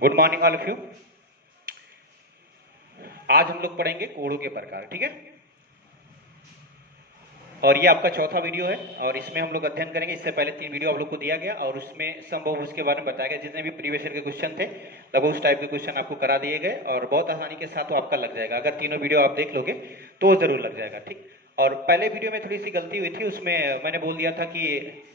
Good morning all of you. आज हम लोग पढ़ेंगे कोड़ों के प्रकार, ठीक है। और ये आपका चौथा वीडियो है और इसमें हम लोग अध्ययन करेंगे। इससे पहले 3 वीडियो आप लोग को दिया गया और उसमें समबहुभुज के बारे में बताया गया। जितने भी प्रीवियस ईयर के क्वेश्चन थे लगभग उस टाइप के क्वेश्चन आपको करा दिए गए और बहुत आसानी के साथ वो आपका लग जाएगा। अगर तीनों वीडियो आप देख लोगे तो जरूर लग जाएगा, ठीक। और पहले वीडियो में थोड़ी सी गलती हुई थी, उसमें मैंने बोल दिया था कि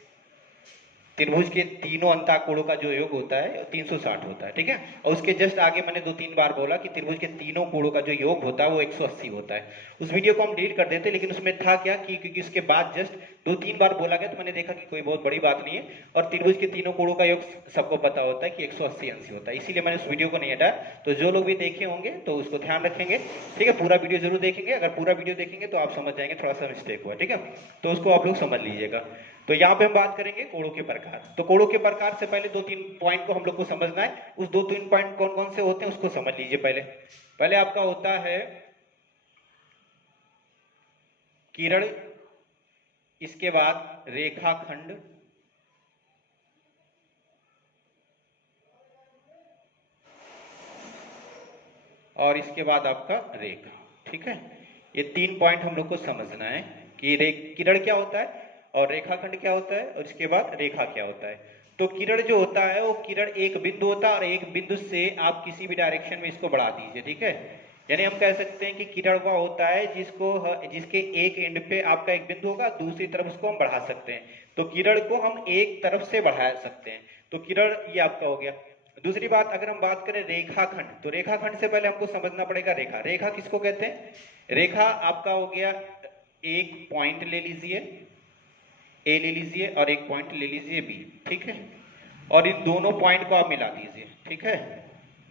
त्रिभुज के तीनों अंतःकोणों का जो योग होता है 360 होता है, ठीक है। और उसके जस्ट आगे मैंने 2-3 बार बोला कि त्रिभुज के तीनों कोणों का जो योग होता है वो 180 होता है। उस वीडियो को हम डिलीट कर देते, लेकिन उसमें था क्या कि क्योंकि उसके बाद जस्ट 2-3 बार बोला गया तो मैंने देखा कि कोई बहुत बड़ी बात नहीं है और त्रिभुज के तीनों कोणों का योग सबको पता होता है कि 180 अंश होता है, इसीलिए मैंने उस वीडियो को नहीं हटाया। तो जो लोग भी देखे होंगे तो उसको ध्यान रखेंगे, ठीक है। पूरा वीडियो जरूर देखेंगे, अगर पूरा वीडियो देखेंगे तो आप समझ जाएंगे थोड़ा सा मिस्टेक हुआ, ठीक है। तो उसको आप लोग समझ लीजिएगा। तो यहाँ पे हम बात करेंगे कोणों के प्रकार। तो कोणों के प्रकार से पहले 2-3 पॉइंट को हम लोग को समझना है। उस 2-3 पॉइंट कौन कौन से होते हैं उसको समझ लीजिए। पहले आपका होता है किरण, इसके बाद रेखाखंड, और इसके बाद आपका रेखा, ठीक है। ये 3 पॉइंट हम लोग को समझना है कि किरण क्या होता है और रेखाखंड क्या होता है और इसके बाद रेखा क्या होता है। तो किरण जो होता है वो किरण एक बिंदु होता है और एक बिंदु से आप किसी भी डायरेक्शन में इसको बढ़ा दीजिए, ठीक है। यानी हम कह सकते हैं कि किरण वह होता है जिसके एक एंड पे आपका एक बिंदु होगा, दूसरी तरफ उसको हम बढ़ा सकते हैं। तो किरण को हम एक तरफ से बढ़ा सकते हैं। तो किरण ये आपका हो गया। दूसरी बात, अगर हम बात करें रेखाखंड, तो रेखाखंड से पहले हमको समझना पड़ेगा रेखा। रेखा किसको कहते हैं? रेखा आपका हो गया, एक पॉइंट ले लीजिए ए, ले लीजिए और एक पॉइंट ले लीजिए बी, ठीक है। और इन दोनों पॉइंट को आप मिला दीजिए, ठीक है।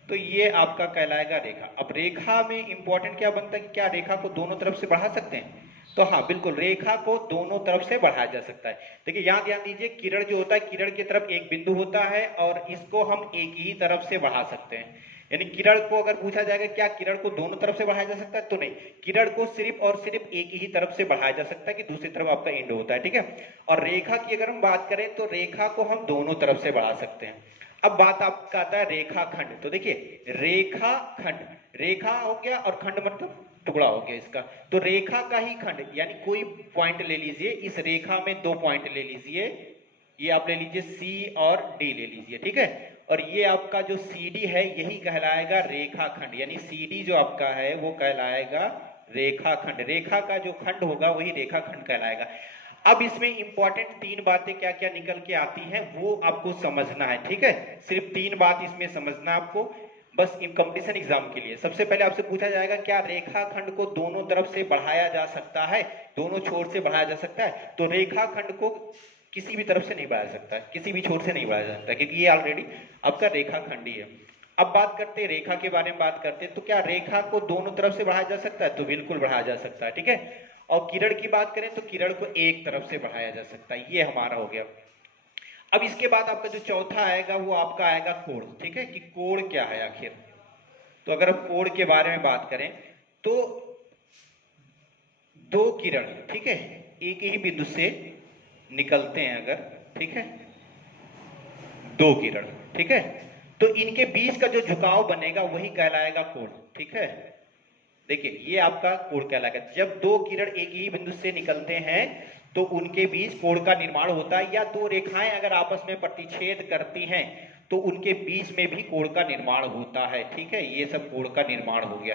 तो ये आपका कहलाएगा रेखा। अब रेखा में इंपॉर्टेंट क्या बनता है कि क्या रेखा को दोनों तरफ से बढ़ा सकते हैं? तो हाँ बिल्कुल, रेखा को दोनों तरफ से बढ़ाया जा सकता है। देखिए यहां ध्यान दीजिए, किरण जो होता है किरण की तरफ एक बिंदु होता है और इसको हम एक ही तरफ से बढ़ा सकते हैं। यानी किरण को अगर पूछा जाएगा क्या किरण को दोनों तरफ से बढ़ाया जा सकता है, तो नहीं, किरण को सिर्फ और सिर्फ एक ही तरफ से बढ़ाया जा सकता है कि दूसरी तरफ आपका एंड होता है, ठीक है। और रेखा की अगर हम बात करें तो रेखा को हम दोनों तरफ से बढ़ा सकते हैं। अब बात आपका आता है रेखाखंड। तो देखिए रेखाखंड, रेखा हो गया और खंड मतलब टुकड़ा हो गया इसका। तो रेखा का ही खंड, यानी कोई पॉइंट ले लीजिए, इस रेखा में 2 पॉइंट ले लीजिए, ये आप ले लीजिए सी और डी ले लीजिए, ठीक है। और ये आपका जो सी डी है यही कहलाएगा रेखाखंड, यानी सी डी जो आपका है वो कहलाएगा रेखाखंड। रेखा का जो खंड होगा वही रेखाखंड कहलाएगा। अब इसमें इंपॉर्टेंट 3 बातें क्या क्या निकल के आती हैं वो आपको समझना है, ठीक है। सिर्फ 3 बात इसमें समझना आपको, बस कंपटीशन एग्जाम के लिए। सबसे पहले आपसे पूछा जाएगा क्या रेखाखंड को दोनों तरफ से बढ़ाया जा सकता है, दोनों छोर से बढ़ाया जा सकता है? तो रेखाखंड को किसी भी तरफ से नहीं बढ़ाया सकता है, किसी भी छोर से नहीं बढ़ाया जा सकता, क्योंकि ये ऑलरेडी आपका रेखाखंड ही है। अब बात करते हैं रेखा के बारे में, बात करते हैं तो क्या रेखा को दोनों तरफ से बढ़ाया जा सकता है? तो बिल्कुल बढ़ाया जा सकता है, ठीक है। और किरण की बात करें तो किरण को एक तरफ से बढ़ाया जा सकता है, ये हमारा हो गया। अब इसके बाद आपका जो चौथा आएगा वो आपका आएगा कोण, ठीक है, कि कोण क्या है आखिर। तो अगर हम कोण के बारे में बात करें तो 2 किरण, ठीक है, एक ही बिंदु से निकलते हैं अगर, ठीक है, 2 किरण, ठीक है, तो इनके बीच का जो झुकाव बनेगा वही कहलाएगा कोण, ठीक है। देखिए ये आपका कोण कहलाएगा। जब 2 किरण एक ही बिंदु से निकलते हैं तो उनके बीच कोण का निर्माण होता है, या 2 रेखाएं अगर आपस में प्रतिच्छेद करती हैं तो उनके बीच में भी कोण का निर्माण होता है, ठीक है। ये सब कोण का निर्माण हो गया।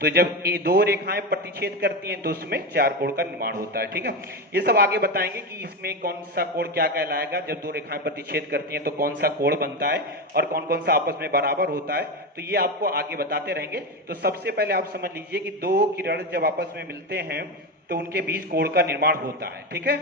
तो जब ये 2 रेखाएं प्रतिच्छेद करती हैं तो उसमें 4 कोण का निर्माण होता है, ठीक है। ये सब आगे बताएंगे कि इसमें कौन सा कोण क्या कहलाएगा, जब 2 रेखाएं प्रतिच्छेद करती हैं तो कौन सा कोण बनता है और कौन कौन सा आपस में बराबर होता है, तो ये आपको आगे बताते रहेंगे। तो सबसे पहले आप समझ लीजिए कि 2 किरण जब आपस में मिलते हैं तो उनके बीच कोण का निर्माण होता है, ठीक है।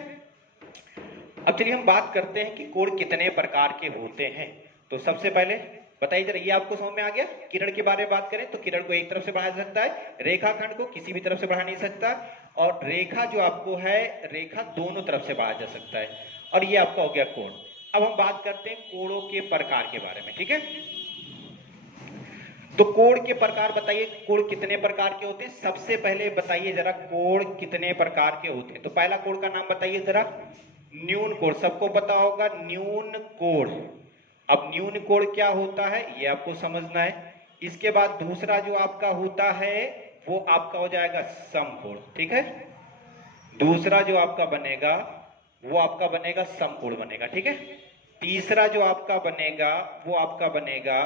अब चलिए हम बात करते हैं कि कोण कितने प्रकार के होते हैं। तो सबसे पहले बताइए जरा, ये आपको समझ में आ गया। किरण के बारे में बात करें तो किरण को एक तरफ से बढ़ाया जा सकता है, रेखाखंड को किसी भी तरफ से बढ़ा नहीं सकता, और रेखा जो आपको है रेखा दोनों तरफ से बढ़ाया जा सकता है। और ये आपका हो गया कोण। अब हम बात करते हैं कोणों के प्रकार के बारे में, ठीक है। तो कोण के प्रकार बताइए, कोण कितने प्रकार के होते हैं? सबसे पहले बताइए जरा कोण कितने प्रकार के होते हैं। तो पहला कोण का नाम बताइए जरा, न्यून कोण। सबको पता होगा न्यून कोण, अब न्यून कोण क्या होता है ये आपको समझना है। इसके बाद दूसरा जो आपका होता है वो आपका हो जाएगा समकोण, ठीक है। दूसरा जो आपका बनेगा वो आपका बनेगा समकोण बनेगा, ठीक है। तीसरा जो आपका बनेगा वो आपका बनेगा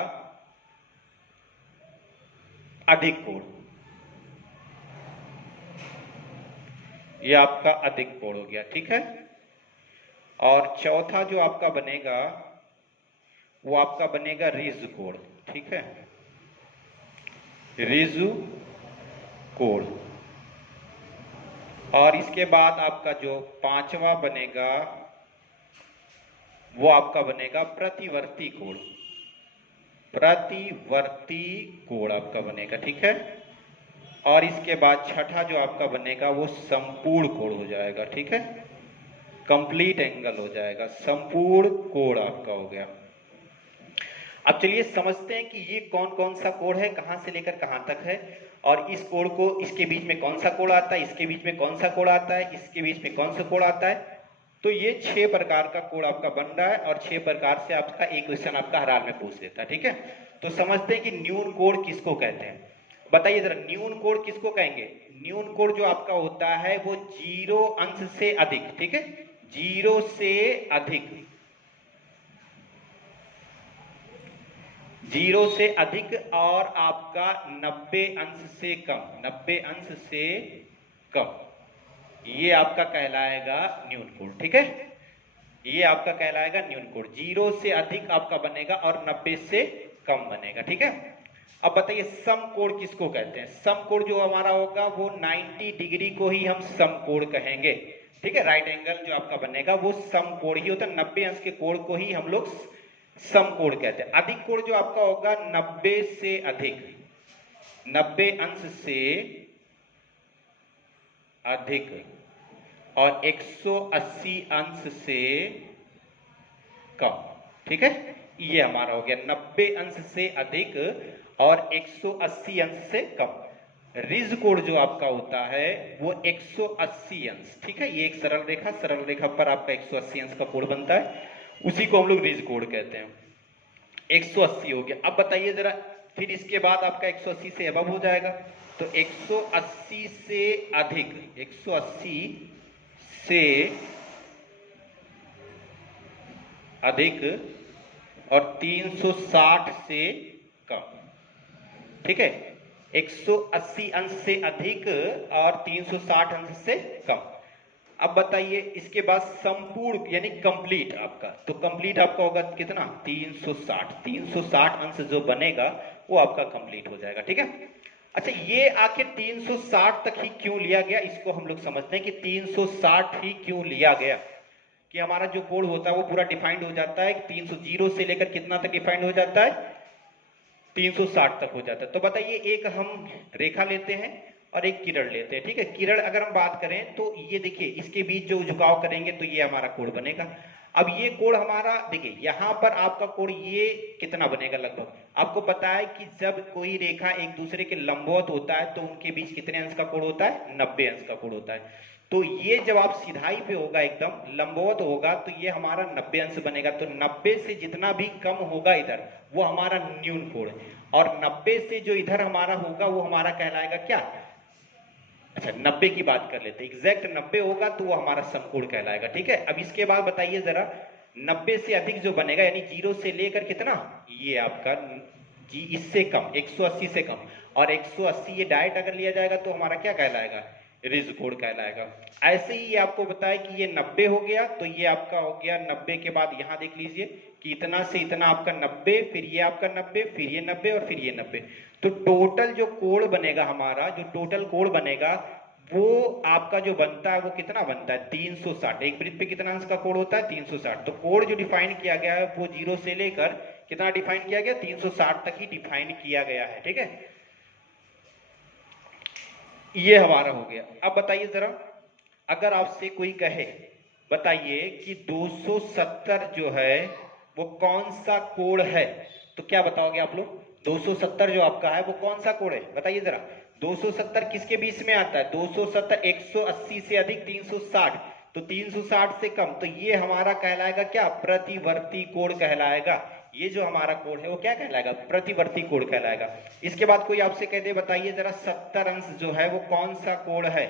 अधिक कोण, ये आपका अधिक कोण हो गया, ठीक है। और चौथा जो आपका बनेगा वो आपका बनेगा ऋजु कोण, ठीक है, ऋजु कोण। और इसके बाद आपका जो पांचवा बनेगा वो आपका बनेगा प्रतिवर्ती कोण, प्रतिवर्ती कोण आपका बनेगा, ठीक है। और इसके बाद छठा जो आपका बनेगा वो संपूर्ण कोण हो जाएगा, ठीक है, कंप्लीट एंगल हो जाएगा, संपूर्ण कोण आपका हो गया। अब चलिए समझते हैं कि ये कौन कौन सा कोण है, कहां से लेकर कहां तक है, और इस कोण को, इसके बीच में कौन सा कोण आता है, इसके बीच में कौन सा कोण आता है, इसके बीच में कौन सा कोण आता है। तो ये 6 प्रकार का कोण आपका बन रहा है और 6 प्रकार से आपका एक क्वेश्चन आपका हर हाल में पूछ लेता है, ठीक है। तो समझते हैं कि न्यून कोण किसको कहते हैं। बताइए जरा, न्यून कोण किसको कहेंगे। न्यून कोण जो आपका होता है वो 0 अंश से अधिक, ठीक है, 0 से अधिक, 0 से अधिक और आपका 90 अंश से कम, 90 अंश से कम, ये आपका कहलाएगा न्यून कोण, ठीक है। ये आपका कहलाएगा न्यून कोण, 0 से अधिक आपका बनेगा और 90 से कम बनेगा, ठीक है। अब बताइए समकोण किसको कहते हैं। समकोण जो हमारा होगा वो 90 डिग्री को ही हम समकोण कहेंगे, ठीक है। राइट एंगल जो आपका बनेगा वो समकोण ही होता है, 90 अंश के कोण को ही हम लोग समकोण कहते हैं। अधिक कोण जो आपका होगा 90 से अधिक, 90 अंश से अधिक और 180 अंश से कम, ठीक है। ये हमारा हो गया 90 अंश से अधिक और 180 अंश से कम। ऋज कोण जो आपका होता है वो 180 अंश, ठीक है। ये एक सरल रेखा पर आपका 180 अंश का कोण बनता है, उसी को हम लोग ऋज कोण कहते हैं। 180 हो गया। अब बताइए जरा, फिर इसके बाद आपका 180 से अबव हो जाएगा, तो 180 से अधिक, 180 से अधिक और 360 से कम, ठीक है। 180 अंश से अधिक और 360 अंश से कम। अब बताइए इसके बाद संपूर्ण यानी कंप्लीट आपका, तो कंप्लीट आपका होगा कितना, 360, 360 अंश जो बनेगा वो आपका कंप्लीट हो जाएगा, ठीक है। अच्छा, ये आखिर 360 तक ही क्यों लिया गया, इसको हम लोग समझते हैं कि 360 ही क्यों लिया गया। कि हमारा जो कोण होता है वो पूरा डिफाइंड हो जाता है, 300 से लेकर कितना तक डिफाइंड हो जाता है, 360 तक हो जाता है। तो बताइए, एक हम रेखा लेते हैं और एक किरण लेते हैं, ठीक है। किरण अगर हम बात करें तो ये देखिए, इसके बीच जो झुकाव करेंगे तो ये हमारा कोण बनेगा। अब ये कोण हमारा देखिए, यहां पर आपका कोण ये कितना बनेगा लगभग, आपको पता है कि जब कोई रेखा एक दूसरे के लंबवत होता है तो उनके बीच कितने अंश का कोण होता है, 90 अंश का कोण होता है। तो ये जब आप सिधाई पे होगा, एकदम लंबवत होगा, तो ये हमारा 90 अंश बनेगा। तो 90 से जितना भी कम होगा इधर वो हमारा न्यून कोण है, और 90 से जो इधर हमारा होगा वो हमारा कहलाएगा क्या, अच्छा 90 की बात कर लेते हैं, एग्जैक्ट 90 होगा तो वो हमारा समकोण कहलाएगा, ठीक है। अब इसके बाद बताइए जरा, 90 से अधिक जो बनेगा यानी 0 से लेकर कितना, ये आपका जी इससे कम, 180 से कम, और 180 ये डायरेक्ट अगर लिया जाएगा तो हमारा क्या कहलाएगा, ऋज कोण कहलाएगा। ऐसे ही ये आपको बताया कि ये 90 हो गया, तो ये आपका हो गया 90 के बाद यहां देख लीजिए कि इतना से इतना आपका 90, फिर ये आपका 90, फिर ये 90 और फिर ये 90। तो टोटल जो कोण बनेगा हमारा, जो टोटल कोण बनेगा वो आपका जो बनता है वो कितना बनता है, 360। एक वृत्त पे कितना अंश का कोण होता है, 360। तो कोण जो डिफाइन किया गया है वो 0 से लेकर कितना डिफाइन किया गया, 360 तक ही डिफाइन किया गया है, ठीक है। ये हमारा हो गया। अब बताइए जरा, अगर आपसे कोई कहे बताइए कि 270 जो है वो कौन सा कोण है, तो क्या बताओगे आप लोग, 270 जो आपका है वो कौन सा कोण है, बताइए जरा। 270 किसके बीच में आता है, 270 180 से अधिक 360, तो 360 से कम, तो ये हमारा कहलाएगा क्या, प्रतिवर्ती कोण कहलाएगा। ये जो हमारा कोण है वो क्या कहलाएगा, प्रतिवर्ती कोण कहलाएगा। इसके बाद कोई आपसे कह दे बताइए जरा 70 अंश जो है वो कौन सा कोण है,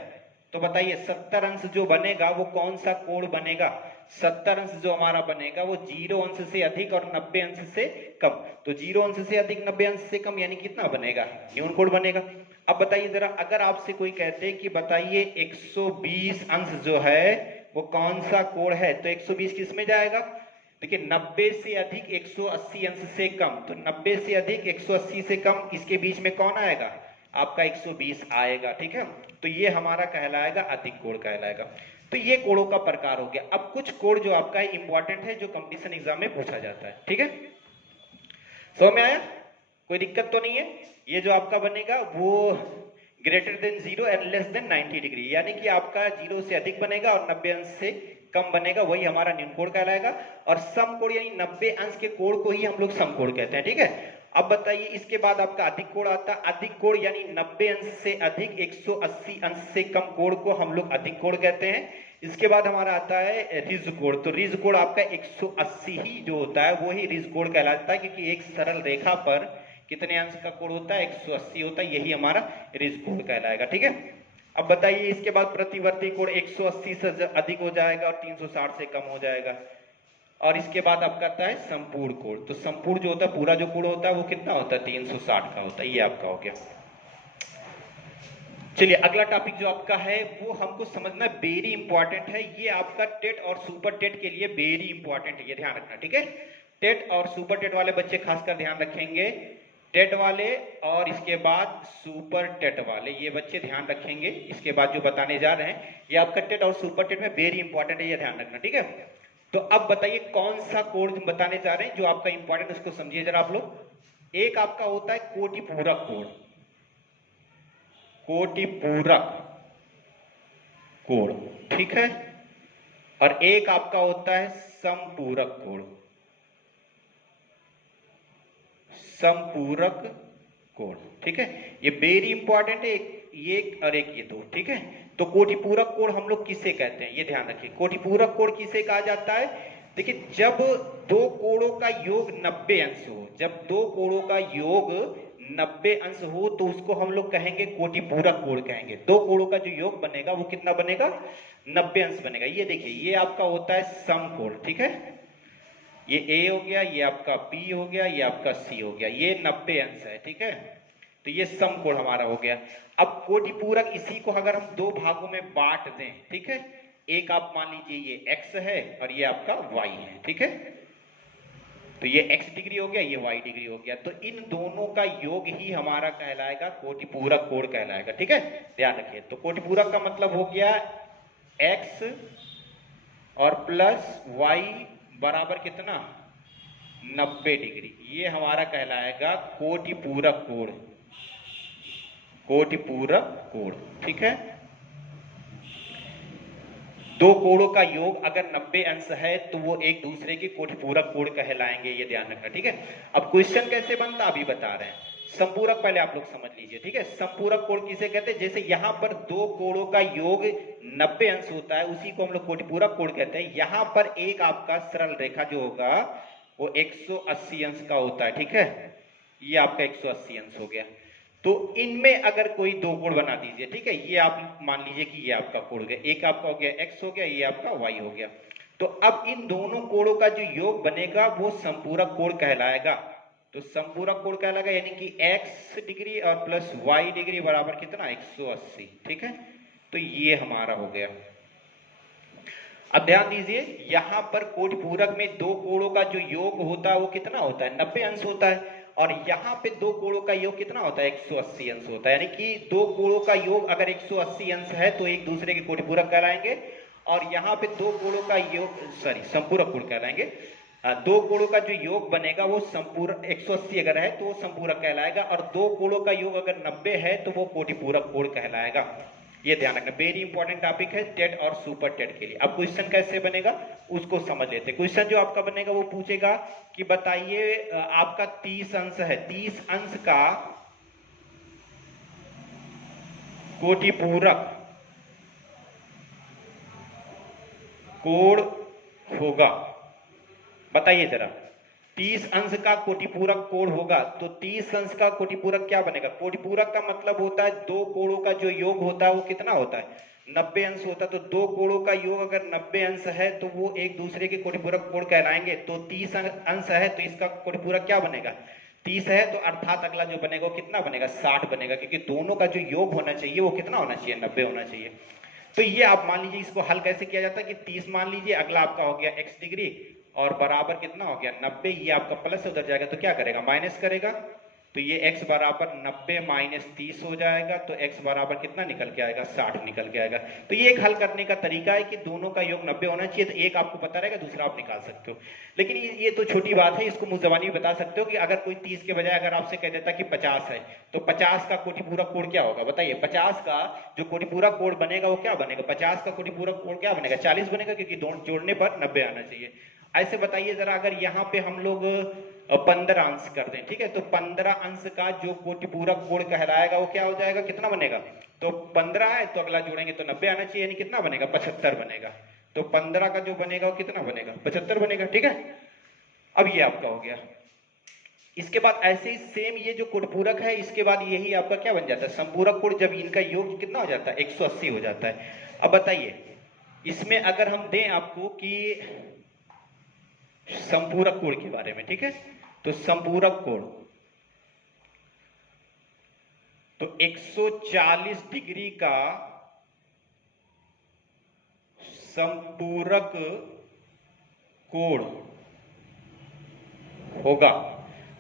तो बताइए 70 अंश जो बनेगा वो कौन सा कोण बनेगा। 70 अंश जो हमारा बनेगा वो 0 अंश से अधिक और 90 अंश से कम। तो 0 अंश से अधिक 90 अंश से कम यानी कितना बनेगा, न्यून कोण बनेगा। अब बताइए जरा, अगर आपसे कोई कहते कि बताइए 120 अंश जो है वो कौन सा कोण है, तो 120 किस में जाएगा, देखिए 90 से अधिक 180 अंश से कम, तो 90 से अधिक 180 से कम इसके बीच में कौन आएगा, आपका 120 आएगा। ठीक है, तो ये हमारा कहलाएगा अधिक कोण कहलाएगा। तो ये कोणों का प्रकार हो गया। अब कुछ कोण जो आपका इंपॉर्टेंट है जो कंपटीशन एग्जाम में पूछा जाता है। ठीक है, समझ में आया, कोई दिक्कत तो नहीं है। ये जो आपका बनेगा वो greater than 0 and less than 90 degree, यानी कि आपका 0 से अधिक बनेगा और 90 अंश से कम बनेगा, वही हमारा न्यून कोण कहलाएगा। और समकोण यानी 90 अंश के कोण को ही हम लोग समकोण कहते हैं। ठीक है, अब बताइए इसके बाद आपका अधिक कोण आता है। अधिक कोण यानी 90 अंश से अधिक 180 अंश से कम कोण को हम लोग अधिक कोण कहते हैं। इसके बाद हमारा आता है रिज कोण। तो रिज कोण आपका 180 ही जो होता है वो ही रिज कोण कहलाता है, क्योंकि एक सरल रेखा पर कितने अंश का कोण होता है, 180 होता है, यही हमारा रिज कोण कहलाएगा। ठीक है, अब बताइए इसके बाद प्रतिवर्ती कोण 180 से अधिक हो जाएगा और 360 से कम हो जाएगा। और इसके बाद आपका आता है संपूर्ण कोण। तो संपूर्ण जो होता है, पूरा जो कोण होता है वो कितना होता है, 360 का होता है। ये आपका हो गया। चलिए अगला टॉपिक जो आपका है वो हमको समझना वेरी इंपॉर्टेंट है। ये आपका टेट और सुपर टेट के लिए वेरी इंपॉर्टेंट है, ये ध्यान रखना। ठीक है, टेट और सुपर टेट वाले बच्चे खासकर ध्यान रखेंगे, टेट वाले और इसके बाद सुपर टेट वाले, ये बच्चे ध्यान रखेंगे। इसके बाद जो बताने जा रहे हैं ये आपका टेट और सुपर टेट में वेरी इंपॉर्टेंट है, ये ध्यान रखना। ठीक है, तो अब बताइए कौन सा कोण बताने जा रहे हैं जो आपका इंपॉर्टेंट, उसको समझिए जरा आप लोग। एक आपका होता है कोटिपूरक कोण, कोटिपूरक कोण, ठीक है, और एक आपका होता है समपूरक कोण, समपूरक कोण। ठीक है, ये वेरी इंपॉर्टेंट है, एक और एक ये दो। ठीक है, तो कोटिपूरक कोण हम लोग किसे कहते हैं, ये ध्यान रखिए। कोटिपूरक कोण किसे कहा जाता है, देखिए जब दो कोणों का योग 90 अंश हो, जब दो कोणों का योग 90 अंश हो तो उसको हम लोग कहेंगे कोटिपूरक कोण कहेंगे। दो कोणों का जो योग बनेगा वो कितना बनेगा, 90 अंश बनेगा। ये देखिए ये आपका होता है समकोण। ठीक है, ये ए हो गया, ये आपका बी हो गया, ये आपका सी हो गया, ये 90 अंश है। ठीक है, तो ये समकोण हमारा हो गया। अब कोटिपूरक इसी को अगर हम दो भागों में बांट दें, ठीक है, एक आप मान लीजिए ये x है और ये आपका y है। ठीक है, तो ये x डिग्री हो गया, ये y डिग्री हो गया, तो इन दोनों का योग ही हमारा कहलाएगा कोटिपूरक कोण कहलाएगा। ठीक है, ध्यान रखिए। तो कोटिपूरक का मतलब हो गया x और प्लस y बराबर कितना, 90 डिग्री, ये हमारा कहलाएगा कोटिपूरक कोण, कोटिपूरक कोण। ठीक है, दो कोणों का योग अगर 90 अंश है तो वो एक दूसरे के कोटिपूरक कोण कहलाएंगे, ये ध्यान रखना। ठीक है, अब क्वेश्चन कैसे बनता अभी बता रहे हैं। संपूरक पहले आप लोग समझ लीजिए। ठीक है, संपूरक कोण किसे कहते हैं, जैसे यहां पर दो कोणों का योग 90 अंश होता है उसी को हम लोग कोटिपूरक कोण कहते हैं। यहां पर एक आपका सरल रेखा जो होगा वो 180 अंश का होता है। ठीक है, ये आपका 180 अंश हो गया। तो इनमें अगर कोई दो कोण बना दीजिए। ठीक है, ये आप मान लीजिए कि ये आपका कोण हो गया, एक आपका हो गया x हो गया, ये आपका y हो गया। तो अब इन दोनों कोणों का जो योग बनेगा वो संपूरक कोण कहलाएगा। तो संपूरक कोण कहलाएगा यानी कि x डिग्री और प्लस y डिग्री बराबर कितना, 180। ठीक है, तो ये हमारा हो गया। अब ध्यान दीजिए यहां पर कोटिपूरक में दो कोणों का जो योग होता है वो कितना होता है, 90 अंश होता है, और यहाँ पे दो कोणों का योग कितना होता है, 180 अंश होता है। यानी कि दो कोणों का योग अगर 180 अंश है तो एक दूसरे के कोटिपूरक कहलाएंगे, और यहाँ पे दो कोणों का योग संपूरक कोण कहलाएंगे। दो कोणों का जो योग बनेगा वो संपूरक, 180 अगर है तो वो संपूरक कहलाएगा, और दो कोणों का योग अगर 90 है तो वो कोटिपूरक कोण कहलाएगा। ये ध्यान रखना, वेरी इंपॉर्टेंट टॉपिक है टेट और सुपर टेट के लिए। अब क्वेश्चन कैसे बनेगा उसको समझ लेते हैं। क्वेश्चन जो आपका बनेगा वो पूछेगा कि बताइए आपका 30 अंश है, 30 अंश का कोटिपूरक कोण होगा, बताइए जरा 30 अंश का कोटिपूरक कोण होगा, तो 30 अंश का कोटिपूरक क्या बनेगा? कोटिपूरक का मतलब होता है दो कोणों का जो योग होता है वो कितना होता है? 90 अंश होता है। तो दो कोणों का योग अगर 90 अंश है तो वो एक दूसरे के कोटिपूरक कोण कहलाएंगे। तो 30 अंश है तो इसका कोटिपूरक क्या बनेगा? 30 है, तो अर्थात अगला जो बनेगा वो कितना बनेगा? 60 बनेगा, क्योंकि दोनों का जो योग होना चाहिए वो कितना होना चाहिए? 90 होना चाहिए। तो ये आप मान लीजिए, इसको हल कैसे किया जाता है कि 30 मान लीजिए, अगला आपका हो गया x डिग्री और बराबर कितना हो गया? 90। ये आपका प्लस से उधर जाएगा तो क्या करेगा? माइनस करेगा। तो ये x बराबर 90 माइनस 30 हो जाएगा, तो x बराबर कितना निकल के आएगा? 60 निकल के आएगा। तो ये एक हल करने का तरीका है कि दोनों का योग 90 होना चाहिए। तो एक आपको पता रहेगा, दूसरा आप निकाल सकते हो। लेकिन ये तो छोटी बात है, इसको मुंह जबानी भी बता सकते हो कि अगर कोई 30 के बजाय अगर आपसे कह देता कि 50 है, तो 50 का कोटिपूरक कोण क्या होगा? बताइए। 50 का जो कोटिपूरक कोण बनेगा वो क्या बनेगा? 50 का कोटिपूरक कोण क्या बनेगा? 40 बनेगा, क्योंकि दोनों जोड़ने पर 90 आना चाहिए। ऐसे बताइए जरा, अगर यहाँ पे हम लोग 15 अंश कर दें, ठीक है, तो 15 अंश का जो कोटिपूरक कोण कहलाएगा वो क्या हो जाएगा? कितना बनेगा? तो 15 है तो अगला जोड़ेंगे तो 90 आना चाहिए, यानी कितना बनेगा? 75 बनेगा। तो 15 का जो बनेगा वो कितना बनेगा? 75 बनेगा। ठीक है, अब ये आपका हो गया। इसके बाद ऐसे ही सेम ये जो कोटपूरक है, इसके बाद यही आपका क्या बन जाता है? संपूरक कोण। जब इनका योग कितना हो जाता है? 180 हो जाता है। अब बताइए, इसमें अगर हम दें आपको कि संपूरक कोण के बारे में, ठीक है, तो संपूरक कोण तो 140 डिग्री का संपूरक कोण होगा।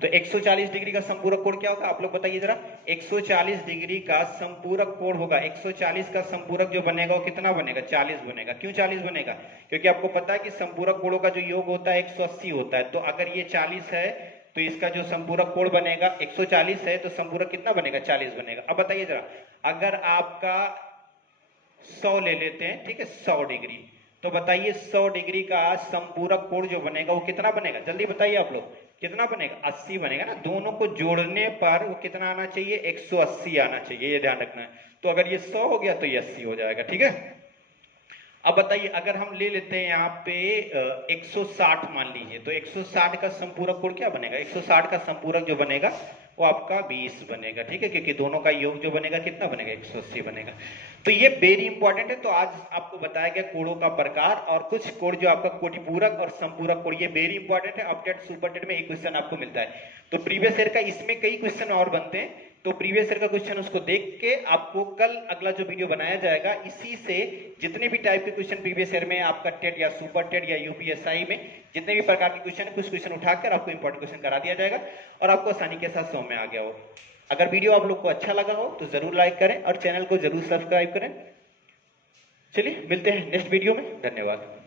तो 140 डिग्री का संपूरक कोण क्या होगा? आप लोग बताइए जरा। 140 डिग्री का संपूरक कोण होगा। 140 का संपूरक जो बनेगा वो कितना बनेगा? 40 बनेगा। क्यों 40 बनेगा? क्योंकि आपको पता है कि संपूरक कोणों का जो योग होता है 180 होता है। तो अगर ये 40 है तो इसका जो संपूरक कोण बनेगा 140 है, तो संपूरक कितना बनेगा? 40 बनेगा। अब बताइए जरा, अगर आपका 100 ले लेते हैं, ठीक है, 100 डिग्री, तो बताइए 100 डिग्री का संपूरक कोण जो बनेगा वो कितना बनेगा? जल्दी बताइए आप लोग, कितना बनेगा? 80 बनेगा ना। दोनों को जोड़ने पर वो कितना आना चाहिए? 180 आना चाहिए, ये ध्यान रखना है। तो अगर ये 100 हो गया तो ये 80 हो जाएगा। ठीक है, अब बताइए, अगर हम ले लेते हैं यहाँ पे 160 मान लीजिए, तो 160 का संपूरक कोण क्या बनेगा? 160 का संपूरक जो बनेगा वो आपका 20 बनेगा। ठीक है, क्योंकि दोनों का योग जो बनेगा कितना बनेगा? 180 बनेगा। तो ये वेरी इंपॉर्टेंट है। तो आज आपको बताया गया कोणों का प्रकार और कुछ कोण जो आपका कोटिपूरक और संपूरक कोण, ये वेरी इंपॉर्टेंट है। अपडेट सुपरटेट में एक क्वेश्चन आपको मिलता है। तो प्रीवियस ईयर का इसमें कई क्वेश्चन और बनते हैं, तो प्रीवियस ईयर का क्वेश्चन उसको देख के आपको कल अगला जो वीडियो बनाया जाएगा, इसी से जितने भी टाइप के क्वेश्चन प्रीवियस ईयर में आपका टेट या सुपर टेट या यूपीएसआई में जितने भी प्रकार के क्वेश्चन है, कुछ क्वेश्चन उठाकर आपको इंपॉर्टेंट क्वेश्चन करा दिया जाएगा और आपको आसानी के साथ समझ में आ गया हो। अगर वीडियो आप लोग को अच्छा लगा हो तो जरूर लाइक करें और चैनल को जरूर सब्सक्राइब करें। चलिए मिलते हैं नेक्स्ट वीडियो में। धन्यवाद।